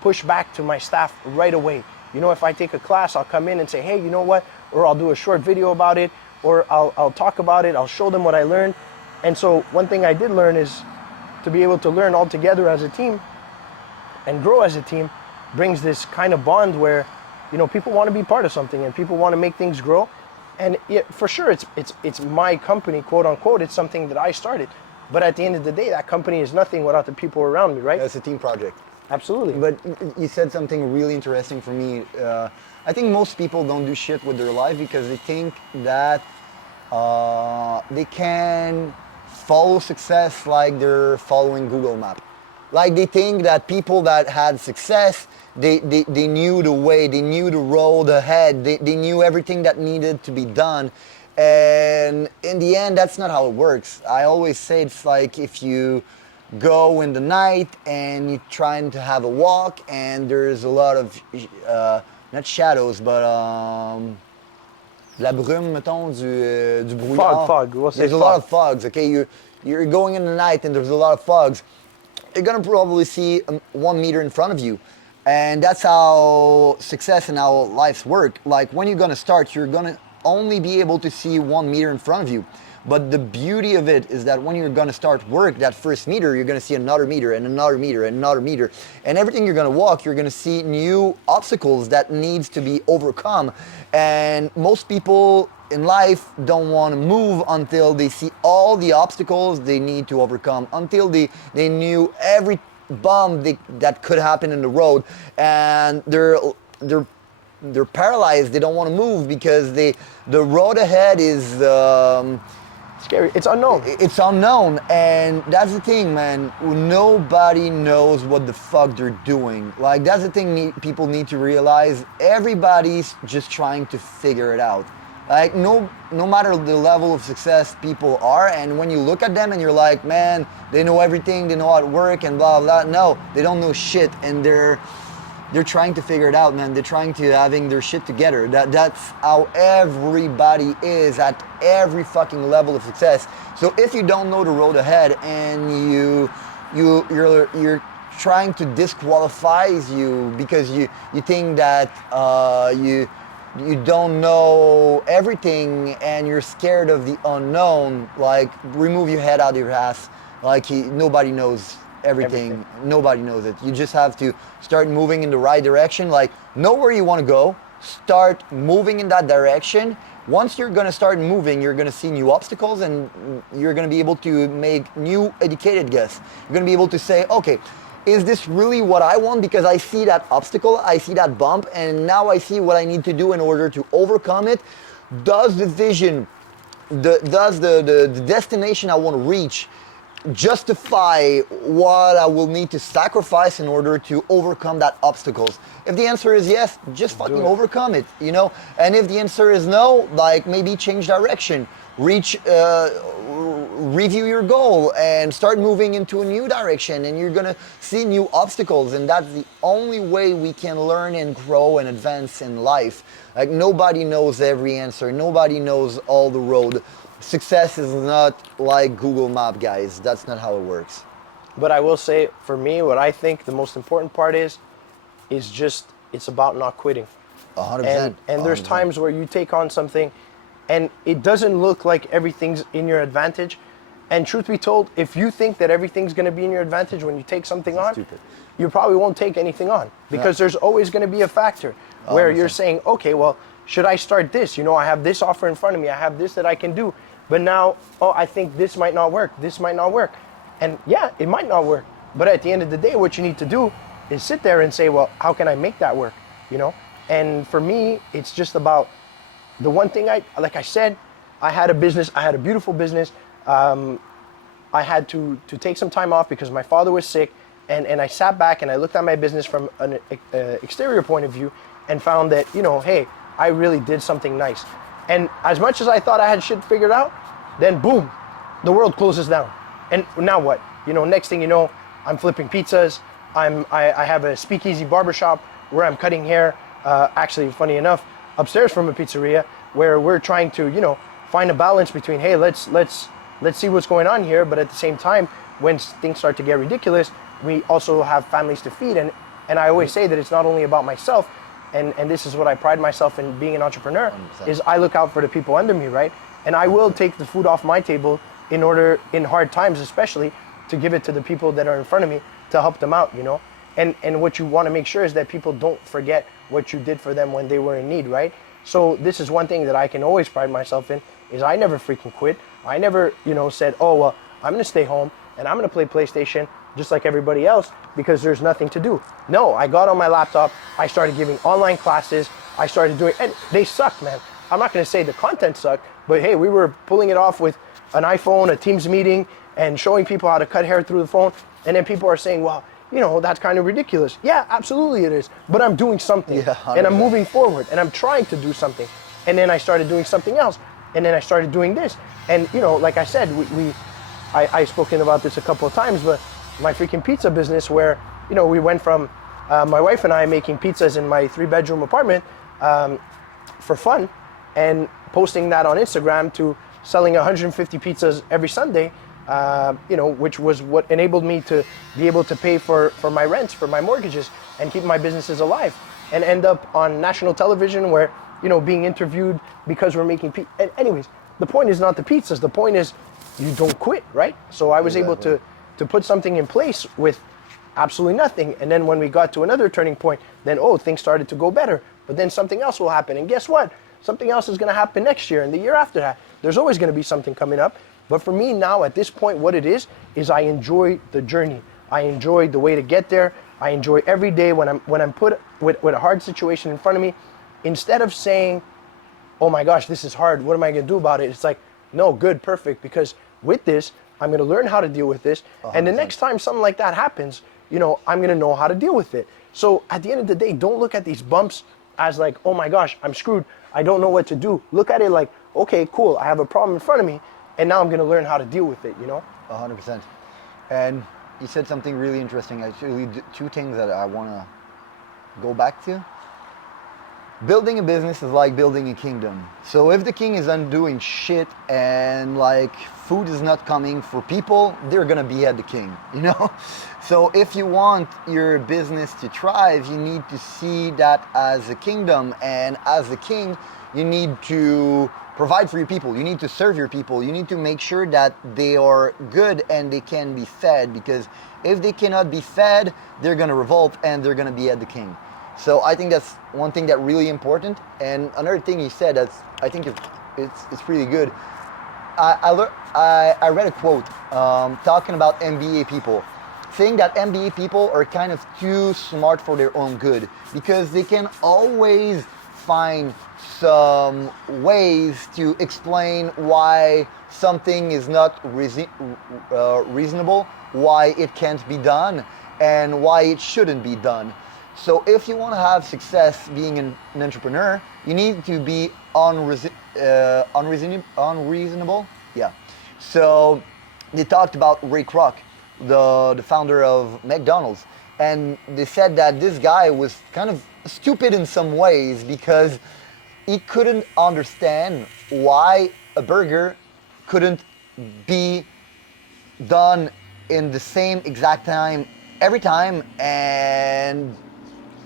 push back to my staff right away. You know, if I take a class, I'll come in and say, hey, you know what? Or I'll do a short video about it, or I'll talk about it. I'll show them what I learned. And so one thing I did learn is to be able to learn all together as a team and grow as a team brings this kind of bond where, you know, people want to be part of something and people want to make things grow. And for sure, it's my company, quote unquote. It's something that I started. But at the end of the day, that company is nothing without the people around me, right? It's a team project. Absolutely. But you said something really interesting for me. I think most people don't do shit with their life because they think that they can follow success like they're following Google Map. Like they think that people that had success, they knew the way, they knew the road ahead, they knew everything that needed to be done. And in the end, that's not how it works. I always say it's like if you go in the night and you're trying to have a walk and there's a lot of, not shadows, but la brume, mettons, du brouillard. Fog. We'll say there's fog. A lot of fogs, okay? You're going in the night and there's a lot of fogs. You're gonna probably see 1 meter in front of you. And that's how success and how lives work. Like when you're gonna start, you're gonna only be able to see 1 meter in front of you. But the beauty of it is that when you're gonna start work, that first meter, you're gonna see another meter and another meter and another meter. And everything you're gonna walk, you're gonna see new obstacles that needs to be overcome. And most people in life don't wanna move until they see all the obstacles they need to overcome, until they knew every bump that could happen in the road. And they're paralyzed, they don't wanna move because the road ahead is, scary. It's unknown. It's unknown, and that's the thing, man. Nobody knows what the fuck they're doing. Like, that's the thing people need to realize. Everybody's just trying to figure it out. Like, no matter the level of success people are, and when you look at them and you're like, man, they know everything, they know how to work, and blah, blah. No, they don't know shit, and they're trying to figure it out, man. They're trying to having their shit together. That's how everybody is at every fucking level of success. So if you don't know the road ahead and you're trying to disqualify you because you think that you don't know everything and you're scared of the unknown, like remove your head out of your ass. Like nobody knows everything. Nobody knows it. You just have to start moving in the right direction. Like, know where you want to go, start moving in that direction. Once you're going to start moving, you're going to see new obstacles and you're going to be able to make new educated guesses. You're going to be able to say, okay, is this really what I want? Because I see that obstacle, I see that bump, and now I see what I need to do in order to overcome it. Does the vision, does the destination I want to reach justify what I will need to sacrifice in order to overcome that obstacles? If the answer is yes, just fucking overcome it, you know? And if the answer is no, like maybe change direction, review your goal and start moving into a new direction, and you're gonna see new obstacles. And that's the only way we can learn and grow and advance in life. Like, nobody knows every answer, nobody knows all the road. Success is not like Google Map, guys. That's not how it works. But I will say, for me, what I think the most important part is just, it's about not quitting. 100%. And there's times where you take on something and it doesn't look like everything's in your advantage. And truth be told, if you think that everything's going to be in your advantage when you take something on, stupid. you probably won't take anything on, because there's always going to be a factor where you're saying, okay, well, should I start this? You know, I have this offer in front of me. I have this that I can do. But now, I think this might not work. This might not work. And yeah, it might not work. But at the end of the day, what you need to do is sit there and say, well, how can I make that work? You know? And for me, it's just about the one thing like I said, I had a business. I had a beautiful business. I had to take some time off because my father was sick. And I sat back and I looked at my business from an exterior point of view and found that, you know, hey, I really did something nice. And as much as I thought I had shit figured out, then boom, the world closes down. And now what? You know, next thing you know, I'm flipping pizzas. I have a speakeasy barbershop where I'm cutting hair. Actually, funny enough, upstairs from a pizzeria where we're trying to, you know, find a balance between, hey, let's see what's going on here. But at the same time, when things start to get ridiculous, we also have families to feed. And I always say that it's not only about myself. And this is what I pride myself in being an entrepreneur, 100%. Is I look out for the people under me, right? And I will take the food off my table in order, in hard times especially, to give it to the people that are in front of me to help them out, you know? And what you want to make sure is that people don't forget what you did for them when they were in need, right? So this is one thing that I can always pride myself in, is I never freaking quit. I never, you know, said, oh, well, I'm going to stay home and I'm going to play PlayStation just like everybody else because there's nothing to do. No, I got on my laptop, I started giving online classes, I started doing, and they sucked, man. I'm not gonna say the content sucked, but hey, we were pulling it off with an iPhone, a Teams meeting, and showing people how to cut hair through the phone, and then people are saying, well, you know, that's kind of ridiculous. Yeah, absolutely it is, but I'm doing something, and I'm moving forward, and I'm trying to do something. And then I started doing something else, and then I started doing this. And you know, like I said, I've spoken about this a couple of times, but my freaking pizza business where, you know, we went from my wife and I making pizzas in my 3-bedroom apartment for fun and posting that on Instagram to selling 150 pizzas every Sunday, you know, which was what enabled me to be able to pay for my rents, for my mortgages, and keep my businesses alive, and end up on national television where, you know, being interviewed because we're making pizza. And anyways, the point is not the pizzas. The point is you don't quit, right? So I was able to put something in place with absolutely nothing. And then when we got to another turning point, then, things started to go better. But then something else will happen. And guess what? Something else is going to happen next year and the year after that. There's always going to be something coming up. But for me now, at this point, what it is I enjoy the journey. I enjoy the way to get there. I enjoy every day when I'm put with a hard situation in front of me. Instead of saying, oh my gosh, this is hard, what am I going to do about it? It's like, no, good, perfect. Because with this, I'm going to learn how to deal with this. 100%. And the next time something like that happens, you know, I'm going to know how to deal with it. So at the end of the day, don't look at these bumps as like, oh my gosh, I'm screwed. I don't know what to do. Look at it like, okay, cool. I have a problem in front of me. And now I'm going to learn how to deal with it, you know? 100%. And you said something really interesting. Actually, two things that I want to go back to. Building a business is like building a kingdom. So if the king is undoing shit and like food is not coming for people, they're gonna behead the king, you know? So if you want your business to thrive, you need to see that as a kingdom, and as a king, you need to provide for your people. You need to serve your people. You need to make sure that they are good and they can be fed, because if they cannot be fed, they're gonna revolt and they're gonna behead the king. So I think that's one thing that really important. And another thing you said that's, I think it's really good. I read a quote talking about MBA people, saying that MBA people are kind of too smart for their own good, because they can always find some ways to explain why something is not reasonable, why it can't be done, and why it shouldn't be done. So if you want to have success being an entrepreneur, you need to be unreasonable. Yeah. So they talked about Ray Kroc, the founder of McDonald's, and they said that this guy was kind of stupid in some ways because he couldn't understand why a burger couldn't be done in the same exact time every time and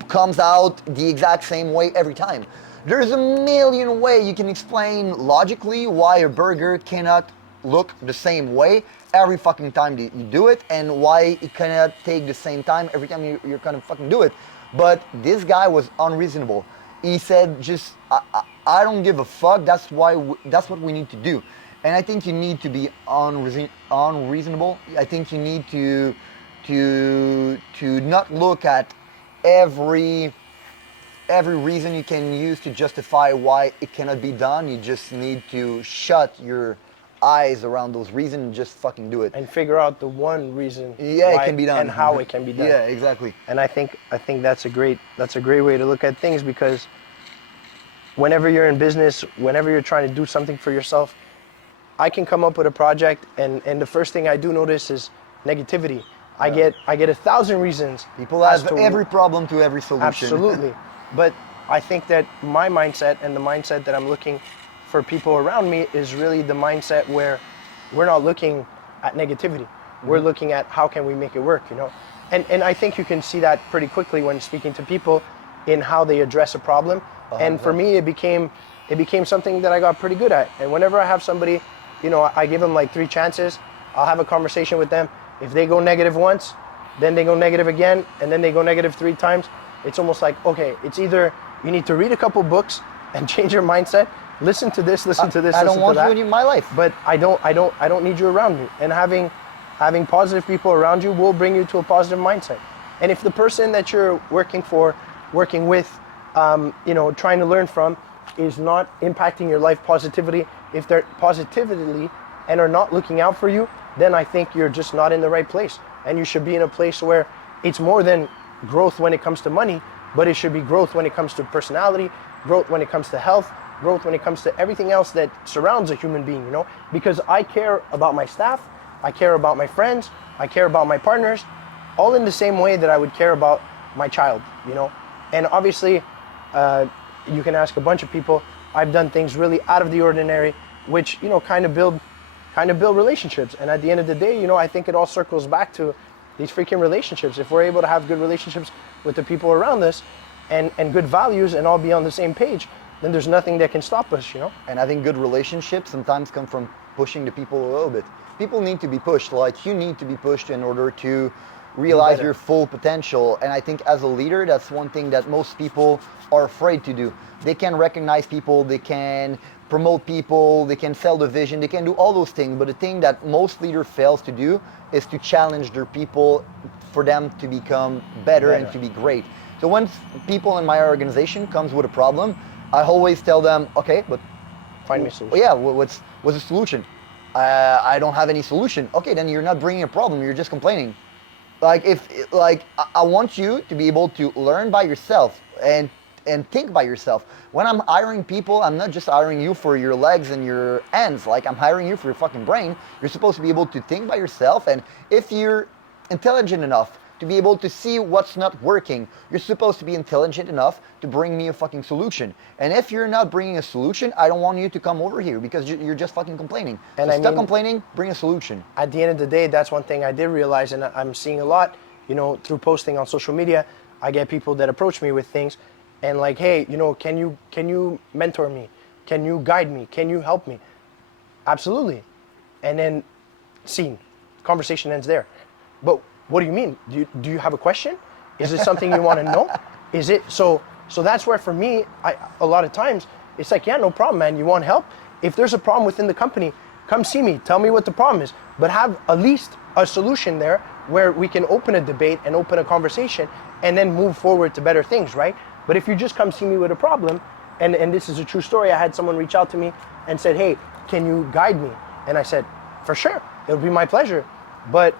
comes out the exact same way every time. There's a million ways you can explain logically why a burger cannot look the same way every fucking time that you do it, and why it cannot take the same time every time you're gonna fucking do it. But this guy was unreasonable. He said, just, I don't give a fuck, that's what we need to do. And I think you need to be unreasonable. I think you need to not look at every reason you can use to justify why it cannot be done. You just need to shut your eyes around those reasons and just fucking do it. And figure out the one reason it can be done. And how it can be done. Yeah, exactly. And I think that's a great way to look at things, because whenever you're in business, whenever you're trying to do something for yourself, I can come up with a project and the first thing I do notice is negativity. I get 1,000 reasons. People have every problem to every solution. Absolutely. But I think that my mindset and the mindset that I'm looking for people around me is really the mindset where we're not looking at negativity. Mm-hmm. We're looking at how can we make it work, you know? And I think you can see that pretty quickly when speaking to people in how they address a problem. And for me, it became something that I got pretty good at. And whenever I have somebody, you know, I give them like 3 chances. I'll have a conversation with them. If they go negative once, then they go negative again, and then they go negative 3 times. It's almost like, okay, it's either you need to read a couple books and change your mindset, listen to this, listen to this, I don't listen want to that. you in my life. But I don't need you around me. And having positive people around you will bring you to a positive mindset. And if the person that you're working with, you know, trying to learn from, is not impacting your life positively, if they're positively and are not looking out for you, then I think you're just not in the right place. And you should be in a place where it's more than growth when it comes to money, but it should be growth when it comes to personality, growth when it comes to health, growth when it comes to everything else that surrounds a human being, you know? Because I care about my staff, I care about my friends, I care about my partners, all in the same way that I would care about my child, you know? And obviously, you can ask a bunch of people. I've done things really out of the ordinary, which, you know, kind of build relationships. And at the end of the day, you know, I think it all circles back to these freaking relationships. If we're able to have good relationships with the people around us and good values and all be on the same page, then there's nothing that can stop us, you know? And I think good relationships sometimes come from pushing the people a little bit. People need to be pushed, like you need to be pushed in order to realize your full potential. And I think as a leader, that's one thing that most people are afraid to do. They can recognize people, they can promote people, they can sell the vision, they can do all those things. But the thing that most leader fails to do is to challenge their people for them to become better and to be great. So when people in my organization comes with a problem, I always tell them, okay, but find me a solution. Yeah, what's the solution? I don't have any solution. Okay, then you're not bringing a problem, you're just complaining. I want you to be able to learn by yourself and think by yourself. When I'm hiring people, I'm not just hiring you for your legs and your hands. Like, I'm hiring you for your fucking brain. You're supposed to be able to think by yourself, and if you're intelligent enough to be able to see what's not working, you're supposed to be intelligent enough to bring me a fucking solution. And if you're not bringing a solution, I don't want you to come over here because you're just fucking complaining. And so stop complaining, bring a solution. At the end of the day, that's one thing I did realize, and I'm seeing a lot, you know, through posting on social media. I get people that approach me with things and like, hey, you know, can you mentor me? Can you guide me? Can you help me? Absolutely. And then scene, conversation ends there. But what do you mean? Do you have a question? Is it something you want to know? Is it so that's where for me, a lot of times it's like, yeah, no problem, man. You want help? If there's a problem within the company, come see me. Tell me what the problem is. But have at least a solution there where we can open a debate and open a conversation and then move forward to better things, right? But if you just come see me with a problem, and this is a true story, I had someone reach out to me and said, hey, can you guide me? And I said, for sure, it'll be my pleasure. But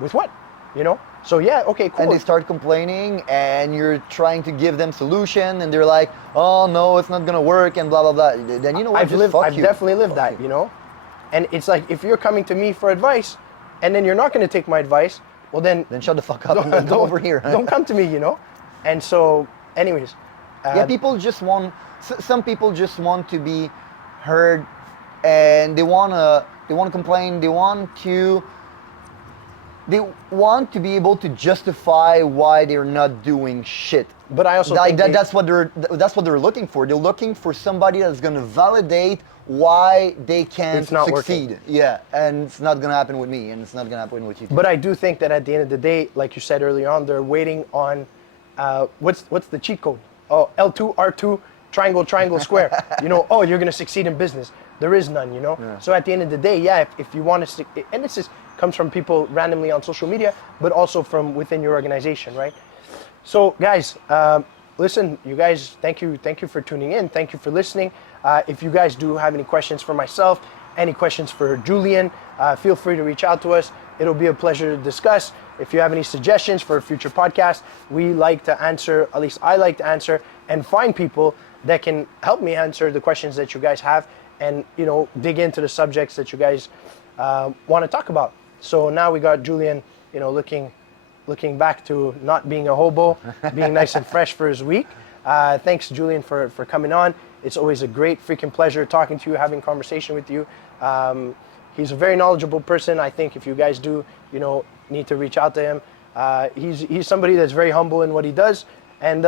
with what? You know? So yeah, okay, cool. And they start complaining and you're trying to give them solution and they're like, oh no, it's not gonna work and blah, blah, blah. Then you know what, I've definitely lived that, you know? And it's like, if you're coming to me for advice and then you're not gonna take my advice, well then shut the fuck up and don't come over here. Don't come to me, you know? And so, anyways. Yeah, some people just want to be heard and they wanna complain, they want to be able to justify why they're not doing shit. But I also think that's what they're looking for. They're looking for somebody that's going to validate why they can't It's not succeed. working. Yeah, and it's not gonna happen with me, and it's not gonna happen with you. But I do think that at the end of the day, like you said early on, they're waiting on what's the cheat code? Oh, L2, R2, triangle, square. Oh, you're gonna succeed in business. There is none, Yeah. So at the end of the day, yeah, if you want to, and this comes from people randomly on social media, but also from within your organization, right? So guys, listen, you guys, thank you for tuning in. Thank you for listening. If you guys do have any questions for myself, any questions for Julien, feel free to reach out to us. It'll be a pleasure to discuss. If you have any suggestions for a future podcast, we like to answer, at least I like to answer, and find people that can help me answer the questions that you guys have and, dig into the subjects that you guys want to talk about. So now we got Julien, looking back to not being a hobo, being nice and fresh for his week. Thanks, Julien, for coming on. It's always a great freaking pleasure talking to you, having conversation with you. He's a very knowledgeable person. I think if you guys do, need to reach out to him. He's somebody that's very humble in what he does, and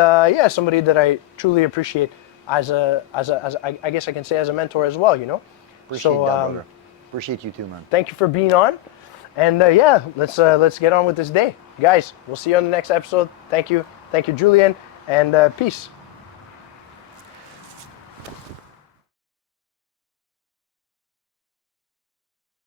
somebody that I truly appreciate as I guess I can say as a mentor as well. Appreciate that, brother. Appreciate you too, man. Thank you for being on, and let's get on with this day, guys. We'll see you on the next episode. Thank you, Julien, and peace.